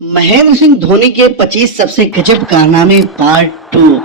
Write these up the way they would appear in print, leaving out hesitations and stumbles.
महेंद्र सिंह धोनी के 25 सबसे गजब कारनामे पार्ट 2।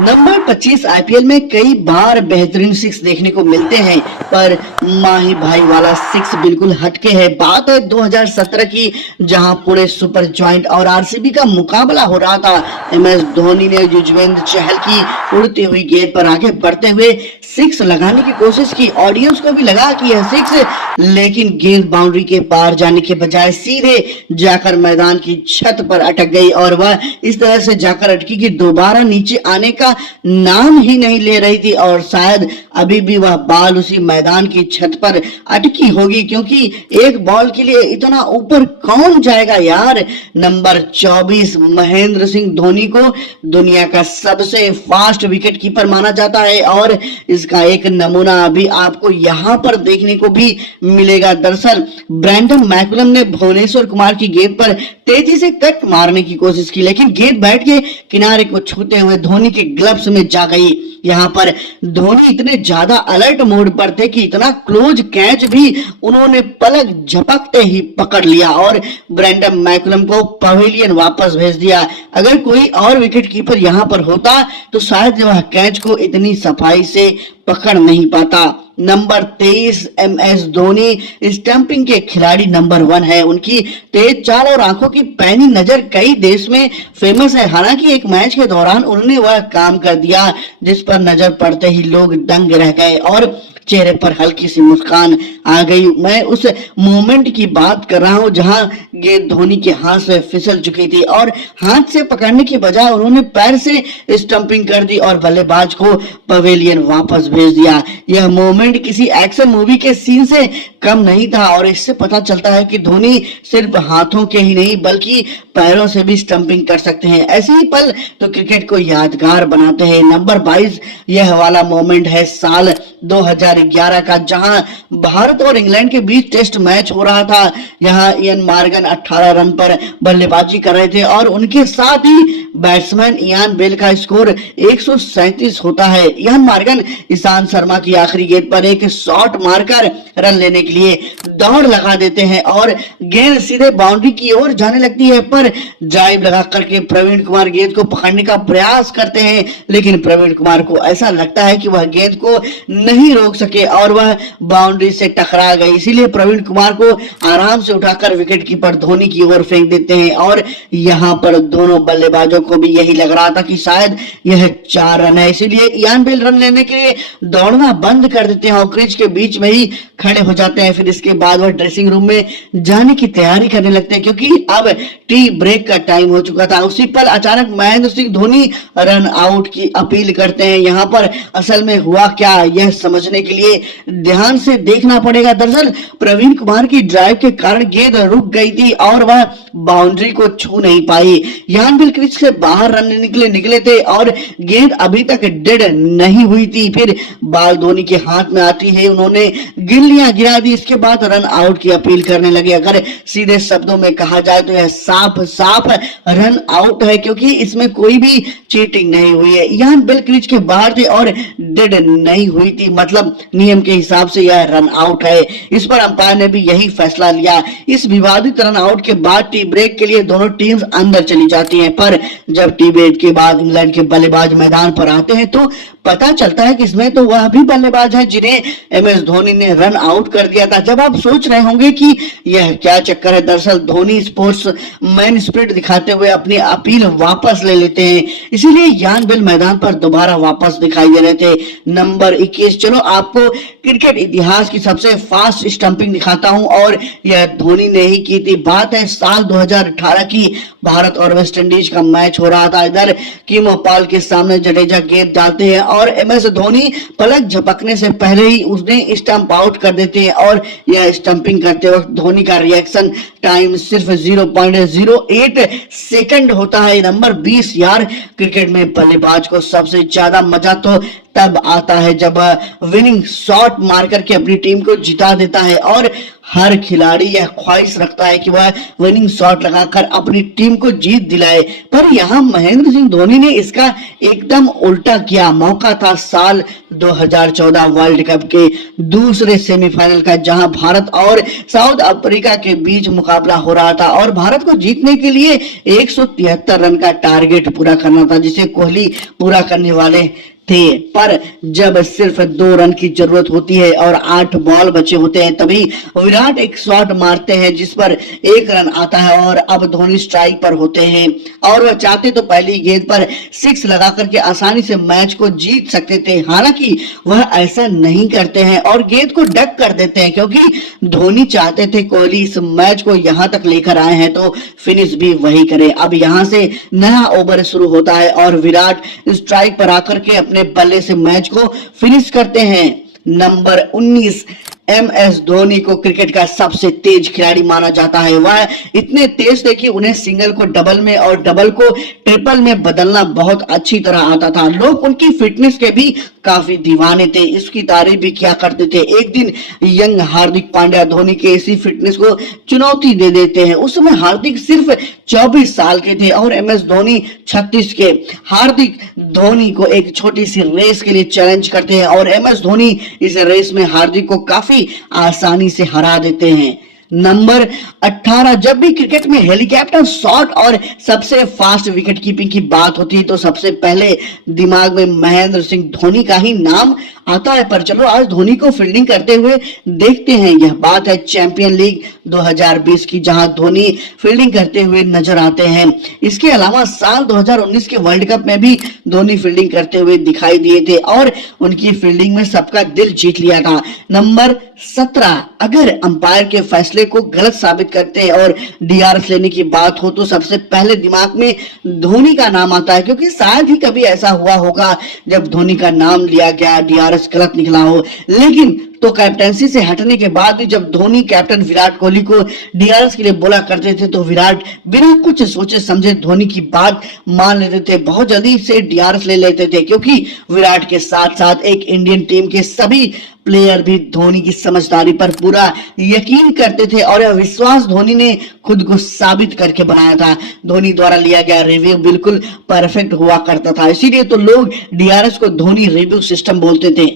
नंबर 25 आईपीएल में कई बार बेहतरीन सिक्स देखने को मिलते हैं, पर माही भाई वाला सिक्स बिल्कुल हटके है। बात है 2017 की, जहां पुणे सुपर जॉइंट और आरसीबी का मुकाबला हो रहा था। एमएस धोनी ने युजवेंद्र चहल की उड़ती हुई गेंद पर आगे बढ़ते हुए सिक्स लगाने की कोशिश की। ऑडियंस को भी लगा कि यह सिक्स, लेकिन गेंद बाउंड्री के पार जाने के बजाय सीधे जाकर मैदान की छत पर अटक गई और वह इस तरह से जाकर अटकी कि दोबारा नीचे आने का नाम ही नहीं ले रही थी। और शायद अभी भी वह बॉल उसी मैदान की छत पर अटकी होगी, क्योंकि एक बॉल के लिए इतना ऊपर कौन जाएगा यार। नंबर 24 महेंद्र सिंह धोनी को दुनिया का सबसे फास्ट विकेट कीपर माना जाता है, और इसका एक नमूना अभी आपको यहां पर देखने को भी मिलेगा। दरअसल ब्रैंडन मैकुलम ने भुवनेश्वर कुमार की गेंद पर तेजी से कट मारने की कोशिश की, लेकिन गेंद बैट के किनारे को छूते हुए धोनी के ग्लव्स में जा गई। यहाँ पर धोनी इतने ज्यादा अलर्ट मोड पर थे कि इतना क्लोज कैच भी उन्होंने पलक झपकते ही पकड़ लिया और ब्रैंडन मैकुलम को पवेलियन वापस भेज दिया। अगर कोई और विकेट कीपर यहाँ पर होता तो शायद वह कैच को इतनी सफाई से पकड़ नहीं पाता। नंबर 23 एमएस धोनी स्टंपिंग के खिलाड़ी नंबर 1 है। उनकी तेज चाल और आंखों की पैनी नजर कई देश में फेमस है। हालांकि एक मैच के दौरान उन्होंने वह काम कर दिया जिस पर नजर पड़ते ही लोग दंग रह गए और चेहरे पर हल्की सी मुस्कान आ गई। मैं उस मोमेंट की बात कर रहा हूं जहां गेंद धोनी के हाथ से फिसल चुकी थी और हाथ से पकड़ने की बजाय उन्होंने पैर से स्टंपिंग कर दी और बल्लेबाज को पवेलियन वापस भेज दिया। यह मोमेंट किसी एक्शन मूवी के सीन से कम नहीं था और इससे पता चलता है कि धोनी सिर्फ हाथों के ही नहीं बल्कि पैरों से भी स्टंपिंग कर सकते हैं। ऐसे ही पल तो क्रिकेट को यादगार बनाते हैं। नंबर 22 यह वाला मोमेंट है साल 2011 का, जहां भारत और इंग्लैंड के बीच टेस्ट मैच हो रहा था। यहां इयान मॉर्गन 18 रन पर बल्लेबाजी कर रहे थे और उनके साथ ही बैट्समैन इयान बेल का स्कोर 137 होता है। इयान मॉर्गन ईशांत शर्मा की आखिरी गेंद पर एक शॉट मारकर रन लेने के लिए दौड़ लगा देते हैं और गेंद सीधे बाउंड्री की ओर जाने लगती है, पर ड्राइव लगा करके प्रवीण कुमार गेंद को पकड़ने का प्रयास करते हैं, लेकिन प्रवीण कुमार को ऐसा लगता है कि वह गेंद को नहीं रोक सके और वह बाउंड्री से टकरा गई। इसीलिए प्रवीण कुमार को आराम से उठाकर विकेट कीपर धोनी की ओर फेंक देते हैं और यहां पर दोनों बल्लेबाजों को भी यही लग रहा था कि शायद यह 4 रन है। इसीलिए इयान बेल रन लेने के लिए दौड़ना बंद कर देते हैं और क्रीज के बीच में ही खड़े हो जाते हैं। फिर इसके बाद वह ड्रेसिंग रूम में जाने की तैयारी करने लगते हैं, क्योंकि अब टी ब्रेक का टाइम हो चुका था। उसी पल अचानक महेंद्र सिंह धोनी रन आउट की अपील करते हैं। यहाँ पर असल में हुआ क्या, यह समझने के लिए ध्यान से देखना पड़ेगा। दरअसल प्रवीण कुमार की ड्राइव के कारण गेंद रुक गई थी और वह बाउंड्री को छू नहीं पाई। इयान बेल क्रीज से बाहर रन निकले थे और गेंद अभी तक डेड नहीं हुई थी। फिर बाल धोनी के हाथ में आती है, उन्होंने गिल्लियां गिरा दी। इसके बाद रन आउट की अपील करने लगे। अगर सीधे शब्दों में कहा जाए तो यह साफ साफ रन आउट है, क्योंकि इसमें कोई भी चीटिंग नहीं हुई है। इयान बेल क्रीज के बाहर थे और डेड नहीं हुई थी, मतलब नियम के हिसाब से यह रन आउट है। इस पर अंपायर ने भी यही फैसला लिया। इस विवादित रन आउट के बाद टी ब्रेक के लिए दोनों टीम्स अंदर चली जाती हैं, पर जब टी ब्रेक के बाद इंग्लैंड के बल्लेबाज मैदान पर आते हैं तो पता चलता है कि इसमें तो वह भी बल्लेबाज है जिन्हें एमएस धोनी ने रन आउट कर दिया था। जब आप सोच रहे होंगे कि यह क्या चक्कर है, दरअसल धोनी स्पोर्ट्स मैन स्पिरिट दिखाते हुए अपनी अपील वापस ले लेते हैं, इसीलिए इयान बेल मैदान पर दोबारा वापस दिखाई दे रहे थे। नंबर 21, चलो आपको क्रिकेट इतिहास की सबसे फास्ट स्टंपिंग दिखाता हूं और यह धोनी ने ही की थी। बात है साल 2018 की, भारत और वेस्ट इंडीज का मैच हो रहा था। इधर कीमो पाल के सामने जडेजा गेंद डालते हैं और एमएस धोनी पलक झपकने से पहले ही उसने स्टंप आउट कर देते हैं और यह स्टंपिंग करते वक्त धोनी का रिएक्शन टाइम सिर्फ 0.08 सेकंड होता है। नंबर 20, यार क्रिकेट में बल्लेबाज को सबसे ज्यादा मजा तो तब आता है जब विनिंग शॉट मार करके अपनी टीम को जिता देता है और हर खिलाड़ी यह ख्वाहिश रखता है कि वह विनिंग शॉट लगाकर अपनी टीम को जीत दिलाए, पर यहाँ महेंद्र सिंह धोनी ने इसका एकदम उल्टा किया। मौका था साल 2014 वर्ल्ड कप के दूसरे सेमीफाइनल का, जहां भारत और साउथ अफ्रीका के बीच मुकाबला हो रहा था और भारत को जीतने के लिए 173 रन का टारगेट पूरा करना था, जिसे कोहली पूरा करने वाले थे। पर जब सिर्फ 2 रन की जरूरत होती है और 8 बॉल बचे होते हैं, तभी विराट एक शॉट मारते हैं जिस पर 1 रन आता है और अब धोनी स्ट्राइक पर होते हैं और वह चाहते तो पहली गेंद पर 6 लगा करके आसानी से मैच को जीत सकते थे। हालांकि वह ऐसा नहीं करते हैं और गेंद को डक कर देते हैं, क्योंकि धोनी चाहते थे कोहली इस मैच को यहां तक लेकर आए हैं तो फिनिश भी वही करे। अब यहां से नया ओवर शुरू होता है और विराट स्ट्राइक पर आकर के अपने बल्ले से मैच को फिनिश करते हैं। नंबर 19 MS धोनी को क्रिकेट का सबसे तेज खिलाड़ी माना जाता है। वह इतने तेज थे कि उन्हें सिंगल को डबल में और डबल को ट्रिपल में बदलना बहुत अच्छी तरह आता था। लोग उनकी फिटनेस के भी काफी दीवाने थे, इसकी तारीफ भी किया करते थे। एक दिन यंग हार्दिक पांड्या धोनी के इसी फिटनेस को चुनौती दे देते हैं। उस समय हार्दिक सिर्फ 24 साल के थे और MS धोनी 36 के। हार्दिक धोनी को एक छोटी सी रेस के लिए चैलेंज करते हैं और MS धोनी इस रेस में हार्दिक को काफी आसानी से हरा देते हैं। नंबर 18 जब भी क्रिकेट में हेलीकॉप्टर शॉट और सबसे फास्ट विकेट कीपिंग की बात होती है तो सबसे पहले दिमाग में महेंद्र सिंह धोनी का ही नाम आता है। पर चलो आज धोनी को फील्डिंग करते हुए देखते हैं। यह बात है चैंपियन लीग 2020 की, जहां धोनी फील्डिंग करते हुए नजर आते हैं। इसके अलावा साल 2019 के वर्ल्ड कप में भी धोनी फील्डिंग करते हुए दिखाई दिए थे और उनकी फील्डिंग में सबका दिल जीत लिया था। नंबर 17 अगर अंपायर के फैसले को गलत साबित करते हैं और DRS लेने की बात हो तो सबसे पहले दिमाग में धोनी का नाम आता है, क्योंकि शायद ही कभी ऐसा हुआ होगा जब धोनी का नाम लिया गया, DRS गलत निकला हो। लेकिन तो कैप्टनसी से हटने के बाद भी जब धोनी कैप्टन विराट कोहली को DRS के लिए बोला करते थे तो विराट बिना कुछ सोचे समझे धोनी की बात मान लेते थे, बहुत जल्दी से DRS ले लेते थे, क्योंकि विराट के साथ साथ एक इंडियन टीम के सभी प्लेयर भी धोनी की समझदारी पर पूरा यकीन करते थे और यह विश्वास धोनी ने खुद को साबित करके बनाया था। धोनी द्वारा लिया गया रिव्यू बिल्कुल परफेक्ट हुआ करता था, इसीलिए तो लोग DRS को धोनी रिव्यू सिस्टम बोलते थे।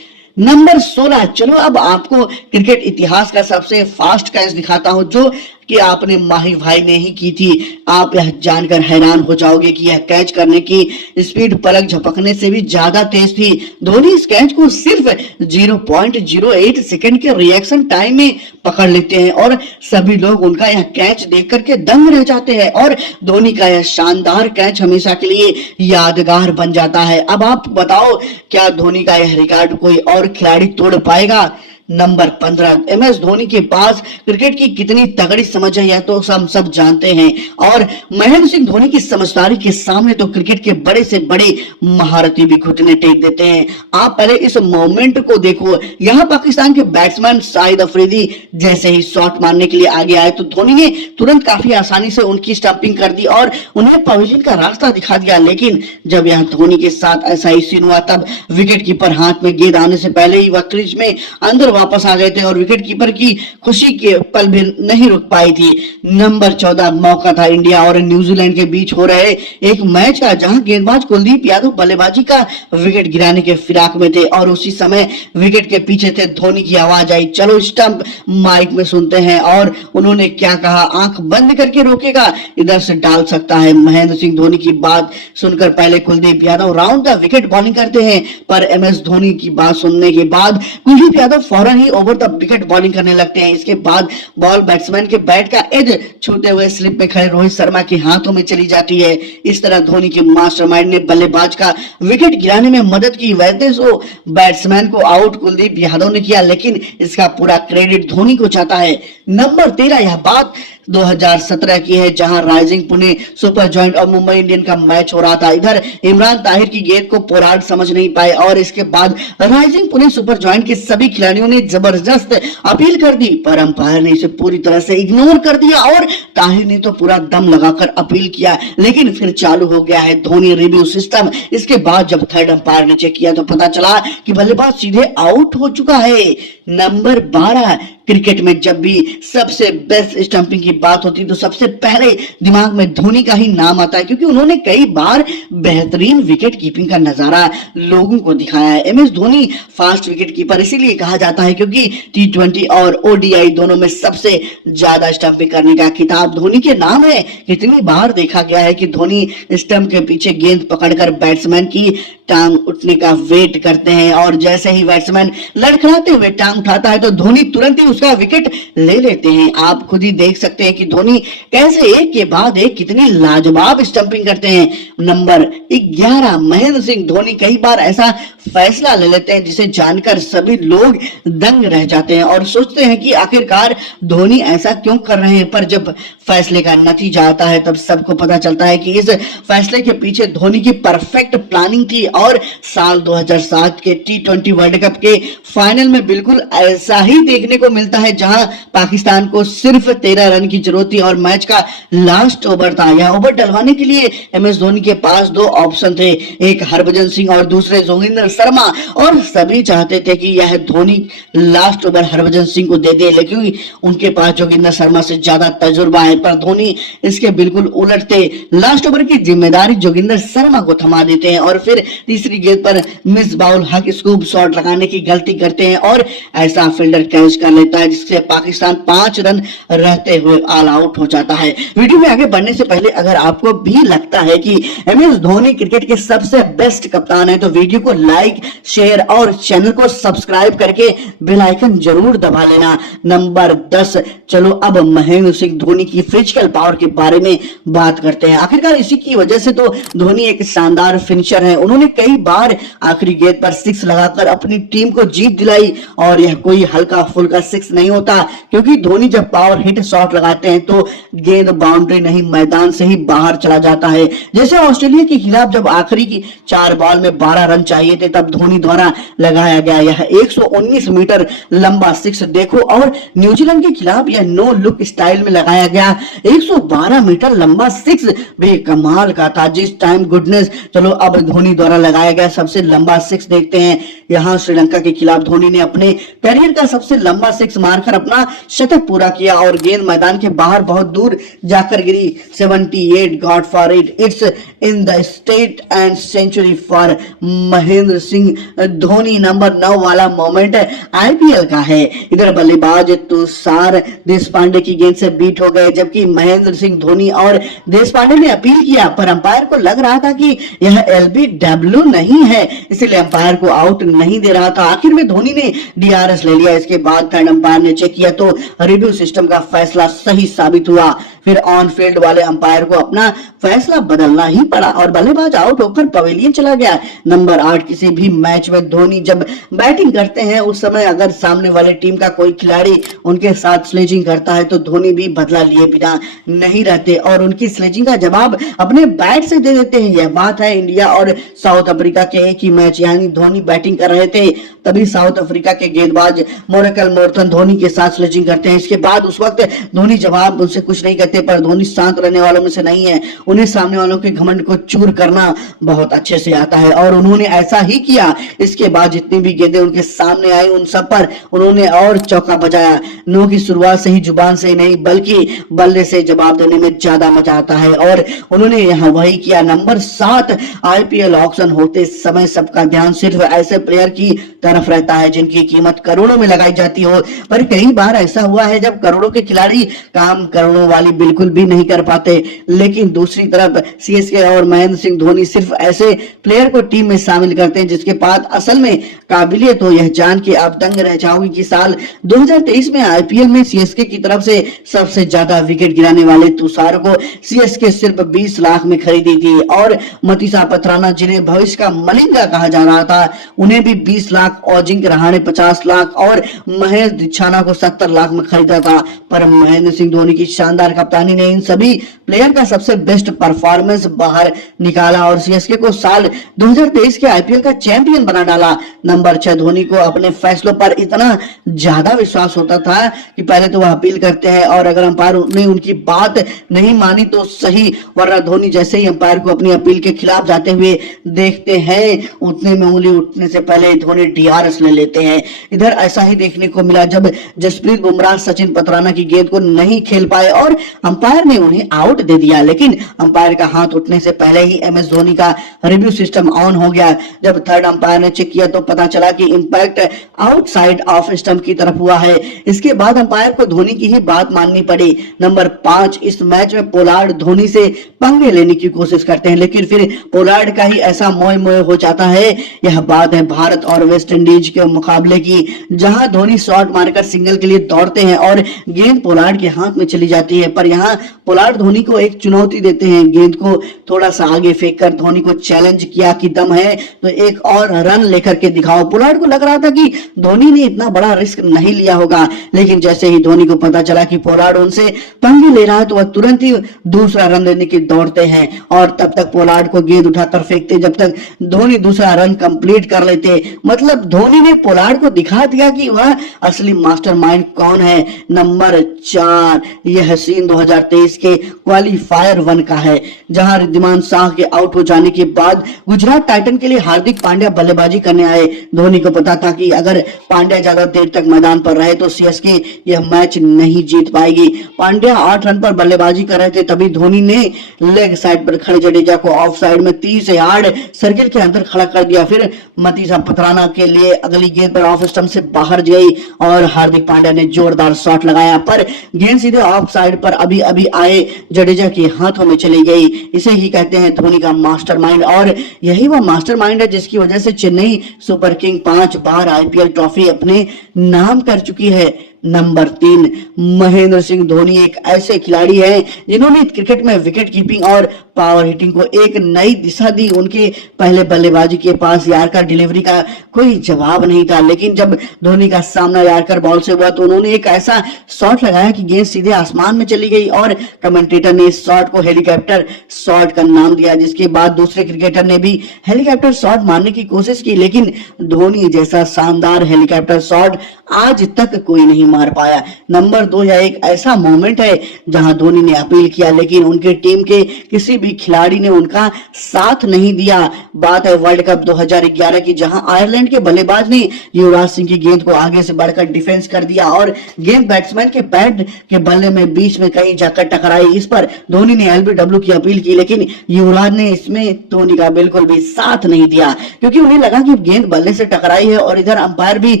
नंबर 16 चलो अब आपको क्रिकेट इतिहास का सबसे फास्ट कैच दिखाता हूं जो कि आपने माही भाई ने ही की थी। आप यह जानकर हैरान हो जाओगे कि यह कैच करने की स्पीड पलक झपकने से भी ज्यादा तेज थी। धोनी इस कैच को सिर्फ 0.08 सेकंड के रिएक्शन टाइम में पकड़ लेते हैं और सभी लोग उनका यह कैच देख करके दंग रह जाते हैं और धोनी का यह शानदार कैच हमेशा के लिए यादगार बन जाता है। अब आप बताओ क्या धोनी का यह रिकॉर्ड कोई और खिलाड़ी तोड़ पाएगा? नंबर 15 MS धोनी के पास क्रिकेट की कितनी तगड़ी समझ है यह तो हम सब जानते हैं और महेंद्र सिंह धोनी की समझदारी के सामने तो क्रिकेट के बड़े से बड़े महारथी भी घुटने टेक देते हैं। आप पहले इस मोमेंट को देखो, यहाँ पाकिस्तान के बैट्समैन शाहिद अफरीदी जैसे ही शॉट मारने के लिए आगे आए तो धोनी ने तुरंत काफी आसानी से उनकी स्टंपिंग कर दी और उन्हें पवेलियन का रास्ता दिखा दिया। लेकिन जब यहाँ धोनी के साथ ऐसा ही सीन हुआ तब विकेट कीपर हाथ में गेंद आने से पहले ही वह क्रीज में अंदर वापस आ गए थे और विकेट कीपर की खुशी के पल भी नहीं रुक पाई थी। नंबर 14 मौका था इंडिया और न्यूजीलैंड के बीच हो रहे एक मैच का, जहां गेंदबाज कुलदीप यादव बल्लेबाजी का विकेट गिराने के फिराक में थे और उसी समय विकेट के पीछे थे धोनी की आवाज आई, चलो स्टंप माइक में सुनते हैं। और उन्होंने क्या कहा, आंख बंद करके रोकेगा इधर से डाल सकता है। महेंद्र सिंह धोनी की बात सुनकर पहले Kuldeep Yadav round the wicket bowling करते हैं, पर MS धोनी की बात सुनने के बाद कुलदीप यादव फौरन ही ओवर द विकेट बॉलिंग करने लगते हैं। इसके बाद बॉल बैट्समैन के बैट का एज छूते हुए स्लिप में खड़े रोहित शर्मा के हाथों में चली जाती है। इस तरह धोनी के मास्टरमाइंड ने बल्लेबाज का विकेट गिराने में मदद की। वैसे तो बैट्समैन को आउट कुलदीप यादव ने किया, लेकिन इसका पूरा क्रेडिट धोनी को जाता है। नंबर 13 यह बात 2017 की है, जहां राइजिंग पुणे सुपर जॉइंट और मुंबई इंडियन का मैच हो रहा था। इधर इमरान ताहिर की गेंद को पोलार्ड समझ नहीं पाए और इसके बाद राइजिंग पुणे सुपर जॉइंट के सभी खिलाड़ियों ने जबरदस्त अपील कर दी, पर अंपायर ने इसे पूरी तरह से इग्नोर कर दिया और ताहिर ने तो पूरा दम लगाकर अपील किया। लेकिन फिर चालू हो गया है धोनी रिव्यू सिस्टम। इसके बाद जब थर्ड अंपायर ने चेक किया तो पता चला कि बल्लेबाज सीधे आउट हो चुका है। नंबर 12 क्रिकेट में जब भी सबसे बेस्ट स्टंपिंग की बात होती है तो सबसे पहले दिमाग में धोनी का ही नाम आता है, क्योंकि उन्होंने कई बार बेहतरीन विकेट कीपिंग का नजारा लोगों को दिखाया है। M S Dhoni fast wicket keeper इसीलिए कहा जाता है क्योंकि T20 और ODI दोनों में सबसे ज्यादा स्टंपिंग करने का खिताब धोनी के नाम है। कितनी बार देखा गया है कि धोनी स्टंप के पीछे गेंद पकड़कर बैट्समैन की टांग उठने का वेट करते हैं और जैसे ही बैट्समैन लड़खड़ाते हुए टांग उठाता है तो धोनी तुरंत ही उसका विकेट ले लेते हैं। आप खुद ही देख सकते हैं कि धोनी कैसे एक के बाद एक कितनी लाजवाब स्टंपिंग करते हैं। नंबर 11 महेंद्र सिंह धोनी कई बार ऐसा फैसला ले लेते हैं जिसे जानकर सभी लोग दंग रह जाते हैं और सोचते हैं कि आखिरकार धोनी ऐसा क्यों कर रहे हैं, पर जब फैसले का नतीजा आता है तब सबको पता चलता है कि इस फैसले के पीछे धोनी की परफेक्ट प्लानिंग थी और साल 2007 के T20 वर्ल्ड कप के फाइनल में बिल्कुल ऐसा ही देखने को मिलता है, जहां पाकिस्तान को सिर्फ 13 रन की जरूरत थी और मैच का लास्ट ओवर था। यह ओवर डलवाने के लिए एम एस धोनी के पास दो ऑप्शन थे, एक हरभजन सिंह और दूसरे जोगिंदर शर्मा, और सभी चाहते थे कि यह धोनी लास्ट ओवर हरभजन सिंह को दे दे, लेकिन उनके पास जोगिंदर शर्मा से ज्यादा तजुर्बा है। पर धोनी इसके बिल्कुल उलट थे, लास्ट ओवर की जिम्मेदारी जोगिंदर शर्मा को थमा देते हैं और फिर तीसरी गेंद पर मिस बाउल हक स्कूप शॉट लगाने की गलती करते हैं और ऐसा फील्डर कैच कर लेता है जिससे पाकिस्तान 5 रन रहते हुए ऑल आउट हो जाता है। वीडियो में आगे बढ़ने से पहले अगर आपको भी लगता है कि एम एस धोनी क्रिकेट के सबसे बेस्ट कप्तान है तो वीडियो को लाइक, शेयर और चैनल को सब्सक्राइब करके बेल आइकन जरूर दबा लेना। नंबर 10, चलो अब महेंद्र सिंह धोनी की फिजिकल पावर के बारे में बात करते हैं। आखिरकार इसी की वजह से तो धोनी एक शानदार फिनिशर है। उन्होंने कई बार आखिरी गेंद पर 6 लगाकर अपनी टीम को जीत दिलाई और यह कोई हल्का फुल्का 6 नहीं होता, क्योंकि धोनी जब पावर हिट शॉट लगाते हैं तो गेंद बाउंड्री नहीं मैदान से ही बाहर चला जाता है। जैसे ऑस्ट्रेलिया के खिलाफ जब आखिरी की 4 बॉल में 12 रन चाहिए थे तब धोनी द्वारा लगाया गया यह 119 मीटर लंबा 6 देखो, और न्यूजीलैंड के खिलाफ यह नो लुक स्टाइल में लगाया गया 112 मीटर लंबा 6 भी कमाल का था। जिस टाइम गुडनेस, चलो अब धोनी द्वारा लगाया गया सबसे लंबा 6 देखते हैं। यहां श्रीलंका के खिलाफ धोनी ने अपने करियर का सबसे लंबा 6 मारकर अपना शतक पूरा किया और गेंद मैदान के बाहर बहुत दूर जाकर गिरी। 78 got for it, it's in the स्टेट and century for Mahendra Singh Dhoni. Number 9 वाला मोमेंट IPL का है। इधर बल्लेबाज तुषार देशपांडे की गेंद से बीट हो गए, जबकि महेंद्र सिंह धोनी और देशपांडे ने अपील किया, पर अंपायर को लग रहा था कि यह LBW नहीं है, इसलिए अंपायर को आउट नहीं दे रहा था। आखिर में धोनी ने DRS ले लिया। इसके बाद थर्ड अंपायर ने चेक किया तो रिव्यू सिस्टम का फैसला सही साबित हुआ। फिर ऑन फील्ड वाले अंपायर को अपना फैसला बदलना ही पड़ा और बल्लेबाज आउट होकर पवेलियन चला गया। नंबर 8, किसी भी मैच में धोनी जब बैटिंग करते हैं उस समय अगर सामने वाले टीम का कोई खिलाड़ी उनके साथ स्लेजिंग करता है तो धोनी भी बदला लिए बिना नहीं रहते और उनकी स्लेजिंग का जवाब अपने बैट से दे देते हैं। यह बात है इंडिया और साउथ अफ्रीका के एक ही मैच, यानी धोनी बैटिंग कर रहे थे तभी साउथ अफ्रीका के गेंदबाज मोरेकल मोर्थन धोनी के साथ स्लेजिंग करते हैं। इसके बाद उस वक्त धोनी जवाब उनसे कुछ नहीं कहते, पर धोनी शांत रहने वालों में से नहीं है। उन्हें सामने वालों के घमंड को चूर करना बहुत अच्छे से आता है और उन्होंने ऐसा ही किया। इसके बाद जितनी भी गेंदें उनके सामने आई उन सब पर उन्होंने और चौका बजाया। नो की शुरुआत से ही जुबान से ही नहीं बल्कि बल्ले से जवाब देने में ज्यादा मजा आता है और उन्होंने यहाँ वही किया। नंबर 7, IPL ऑक्शन होते समय सबका ध्यान सिर्फ ऐसे प्लेयर की तरफ रहता है जिनकी कीमत करोड़ों में लगाई जाती हो, पर कई बार ऐसा हुआ है जब करोड़ों के खिलाड़ी काम करोड़ों वाली बिल्कुल भी नहीं कर पाते। लेकिन दूसरी तरफ CSK और महेंद्र सिंह धोनी सिर्फ ऐसे प्लेयर को टीम में शामिल करते हैं जिसके पास असल में काबिलियत हो। यह जान के आप दंग रह जाओगे कि साल 2023 में IPL में CSK की तरफ से सबसे ज्यादा विकेट गिराने वाले तुषार को CSK सिर्फ 20 लाख में खरीदी थी और मतीसा पथराना जिन्हें भविष्य का मलिंगा कहा जा रहा था उन्हें भी 20 लाख, अजिंक्य रहाणे 50 लाख और महेश दीक्षाना को 70 लाख में खरीदा था। पर महेंद्र सिंह धोनी की शानदार कप्तानी ने इन सभी प्लेयर का सबसे बेस्ट परफॉर्मेंस बाहर निकाला और सीएसके को साल 2023 के आईपीएल का चैंपियन बना डाला। नंबर 6 धोनी को अपने फैसलों पर इतना ज्यादा विश्वास होता था कि पहले तो वह अपील करते हैं और अगर अंपायर ने उनकी बात नहीं मानी तो सही, वरना धोनी जैसे ही अंपायर को अपनी अपील के खिलाफ जाते हुए देखते हैं उतने में उंगली उठने से पहले धोनी डीआरएस ले लेते हैं। इधर ऐसा ही देखने को मिला जब जसप्रीत बुमराह सचिन पतराना की गेंद को नहीं खेल पाए और अंपायर ने उन्हें आउट दे दिया, लेकिन अंपायर का हाथ उठने से पहले ही एमएस धोनी का रिव्यू सिस्टम ऑन हो गया। जब थर्ड अंपायर ने चेक किया तो पता चला कि इंपैक्ट आउटसाइड ऑफ स्टंप की तरफ हुआ है। इसके बाद अंपायर को धोनी की ही बात माननी पड़ी। नंबर 5 इस मैच में पोलार्ड धोनी से पंगे लेने की कोशिश करते हैं, लेकिन फिर पोलार्ड का ही ऐसा मोह मोह हो जाता है। यह बात है भारत और वेस्ट इंडीज के मुकाबले की, जहां धोनी शॉट मारकर सिंगल के लिए दौड़ते हैं और गेंद पोलार्ड के हाथ में चली जाती है, पर यहां पोलार्ड धोनी को एक चुनौती देते हैं। गेंद को थोड़ा सा आगे फेंककर धोनी को चैलेंज किया कि दम है तो एक और रन लेकर के दिखाओ। पोलार्ड को लग रहा था कि धोनी ने इतना बड़ा रिस्क नहीं लिया होगा, लेकिन जैसे ही धोनी को पता चला कि पोलार्ड उनसे पंगे ले रहा है तो वह तुरंत ही दूसरा रन लेने की दौड़ते हैं और तब तक पोलार्ड को गेंद उठाकर फेंकते जब तक धोनी दूसरा रन कंप्लीट कर लेते। मतलब धोनी ने पोलार्ड को दिखा दिया कि वह असली मास्टरमाइंड कौन है। नंबर 4 यह सीन 2023 के क्वालिफायर 1 का है, जहां रिद्धिमान शाह के आउट हो जाने के बाद गुजरात टाइटन के लिए हार्दिक पांड्या बल्लेबाजी करने आए। धोनी को पता था कि अगर पांड्या ज्यादा देर तक मैदान पर रहे तो सीएसके यह मैच नहीं जीत पाएगी। पांड्या 8 रन पर बल्लेबाजी कर रहे थे, तभी धोनी ने लेग साइड पर खड़े जडेजा को ऑफ साइड में 30 यार्ड सर्किल के अंदर खड़ा कर दिया। फिर मतीसा पतराना के लिए अगली गेंद पर ऑफ स्टंप से बाहर गई और हार्दिक पांड्या ने जोरदार शॉट लगाया, पर गेंद सीधे ऑफ साइड पर अभी अभी आए जडेजा के हाथों में चली गई। इसे ही कहते हैं धोनी का मास्टरमाइंड, और यही वह मास्टरमाइंड है जिसकी वजह से चेन्नई सुपर किंग 5 बार आईपीएल ट्रॉफी अपने नाम कर चुकी है। नंबर 3 महेंद्र सिंह धोनी एक ऐसे खिलाड़ी हैं जिन्होंने क्रिकेट में विकेट कीपिंग और पावर हिटिंग को एक नई दिशा दी। उनके पहले बल्लेबाजी के पास यार्कर डिलीवरी का कोई जवाब नहीं था, लेकिन जब धोनी का सामना यार्कर बॉल से हुआ तो उन्होंने एक ऐसा शॉट लगाया कि गेंद सीधे आसमान में चली गई और कमेंटेटर ने इस शॉट को हेलीकॉप्टर शॉट का नाम दिया। जिसके बाद दूसरे क्रिकेटर ने भी हेलीकॉप्टर शॉट मारने की कोशिश की, लेकिन धोनी जैसा शानदार हेलीकॉप्टर शॉट आज तक कोई नहीं मार पाया। नंबर 2 यह एक ऐसा मोमेंट है जहां धोनी ने अपील किया, लेकिन उनके टीम के किसी भी खिलाड़ी ने उनका साथ नहीं दिया। बात है वर्ल्ड कप 2011 की, जहां आयरलैंड के बल्लेबाज ने युवराज सिंह की गेंद को आगे से बढ़कर डिफेंस कर दिया और गेंद बैट्समैन के पैड के बल्ले में बीच में कहीं जाकर टकराई। इस पर धोनी ने एलबीडब्ल्यू की अपील की, लेकिन युवराज ने इसमें धोनी का बिल्कुल भी साथ नहीं दिया, क्योंकि उन्हें लगा कि गेंद बल्ले से टकराई है और इधर अंपायर भी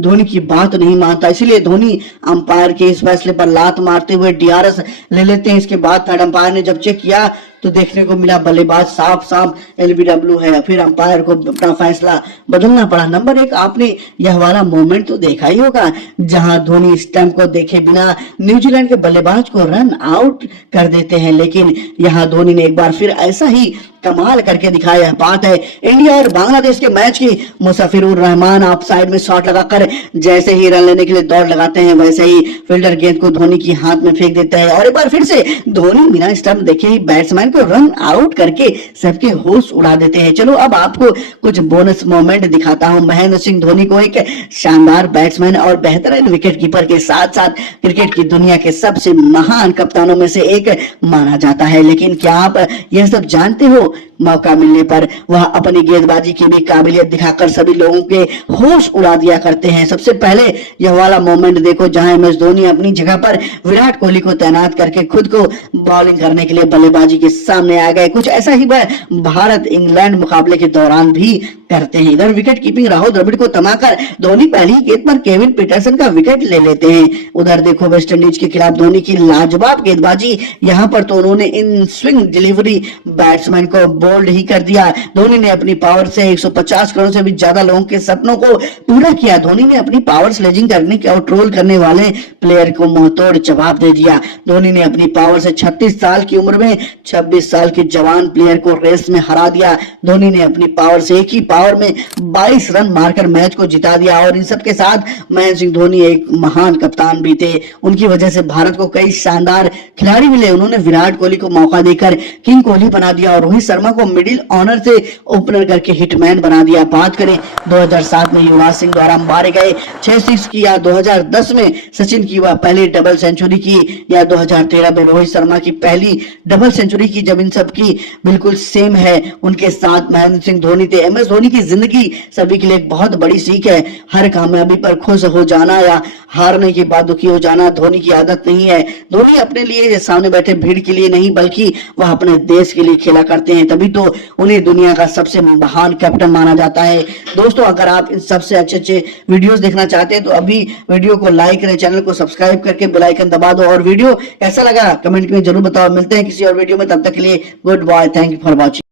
धोनी की बात नहीं मानता। इसलिए धोनी अंपायर के इस फैसले पर लात मारते हुए डीआरएस ले लेते हैं। इसके बाद थर्ड अंपायर ने जब चेक किया तो देखने को मिला बल्लेबाज साफ साफ एलबीडब्ल्यू है। फिर अंपायर को अपना फैसला बदलना पड़ा। नंबर 1 आपने यह वाला मोमेंट तो देखा ही होगा जहां धोनी स्टंप को देखे बिना न्यूजीलैंड के बल्लेबाज को रन आउट कर देते हैं, लेकिन यहां धोनी ने एक बार फिर ऐसा ही कमाल करके दिखाया। बात है इंडिया और बांग्लादेश के मैच की। मुस्तफिजुर रहमान ऑफ साइड में शॉट लगाकर जैसे ही रन लेने के लिए दौड़ लगाते हैं, वैसे ही फील्डर गेंद को धोनी की हाथ में फेंक देता है और एक बार फिर से धोनी बिना स्टंप देखे ही बैट्समैन को रन आउट करके सबके होश उड़ा देते हैं। चलो अब आपको कुछ बोनस मोमेंट दिखाता हूं। महेंद्र सिंह धोनी को एक शानदार बैट्समैन और बेहतरीन विकेट कीपर के साथ साथ क्रिकेट की दुनिया के सबसे महान कप्तानों में से एक माना जाता है, लेकिन क्या आप यह सब जानते हो? मौका मिलने पर वह अपनी गेंदबाजी की भी काबिलियत दिखाकर सभी लोगों के होश उड़ा दिया करते हैं। सबसे पहले यह वाला मोमेंट देखो जहां एमएस धोनी अपनी जगह पर विराट कोहली को तैनात करके खुद को बॉलिंग करने के लिए बल्लेबाजी के सामने आ गए। कुछ ऐसा ही वह भारत इंग्लैंड मुकाबले के दौरान भी करते हैं। इधर विकेट कीपिंग राहुल द्रविड़ को थमाकर धोनी पहली गेंद पर केविन पीटरसन का विकेट ले लेते हैं। उधर देखो वेस्ट इंडीज के खिलाफ धोनी की लाजवाब गेंदबाजी। यहां पर तो उन्होंने इन स्विंग डिलीवरी बैट्समैन को बोल्ड ही कर दिया। धोनी ने अपनी पावर से 150 करोड़ से भी ज्यादा लोगों के सपनों को पूरा किया। धोनी ने अपनी पावर स्लेजिंग करने के और ट्रोल करने वाले प्लेयर को मुंहतोड़ जवाब दे दिया। धोनी ने अपनी पावर से 36 साल की उम्र में 26 साल के जवान प्लेयर को रेस में हरा दिया। धोनी ने अपनी पावर से एक ही पावर में 22 रन मारकर मैच को जिता दिया। और इन सब के साथ महेंद्र सिंह धोनी एक महान कप्तान भी थे। उनकी वजह से भारत को कई शानदार खिलाड़ी मिले। उन्होंने विराट कोहली को मौका देकर किंग कोहली बना दिया और रोहित शर्मा को मिडिल ऑनर से ओपनर करके हिटमैन बना दिया। बात करें 2007 में युवराज सिंह द्वारा मारे गए 6 सिक्स की, या 2010 में सचिन की वह पहली डबल सेंचुरी की, या 2013 में रोहित शर्मा की पहली डबल सेंचुरी की, जब इन सब की बिल्कुल सेम है। उनके साथ महेंद्र सिंह धोनी थे। एम एस धोनी की जिंदगी सभी के लिए एक बहुत बड़ी सीख है। हर कामयाबी पर खुश हो जाना या हारने के बाद दुखी हो जाना धोनी की आदत नहीं है। धोनी अपने लिए, सामने बैठे भीड़ के लिए नहीं, बल्कि वह अपने देश के लिए खेला करते हैं। तभी तो उन्हें दुनिया का सबसे महान कैप्टन माना जाता है। दोस्तों, अगर आप इन सबसे अच्छे वीडियोस देखना चाहते हैं तो अभी वीडियो को लाइक करें, चैनल को सब्सक्राइब करके बेल आइकन दबा दो। और वीडियो कैसा लगा कमेंट में जरूर बताओ। मिलते हैं किसी और वीडियो में, तब तक के लिए goodbye, thank you for watching.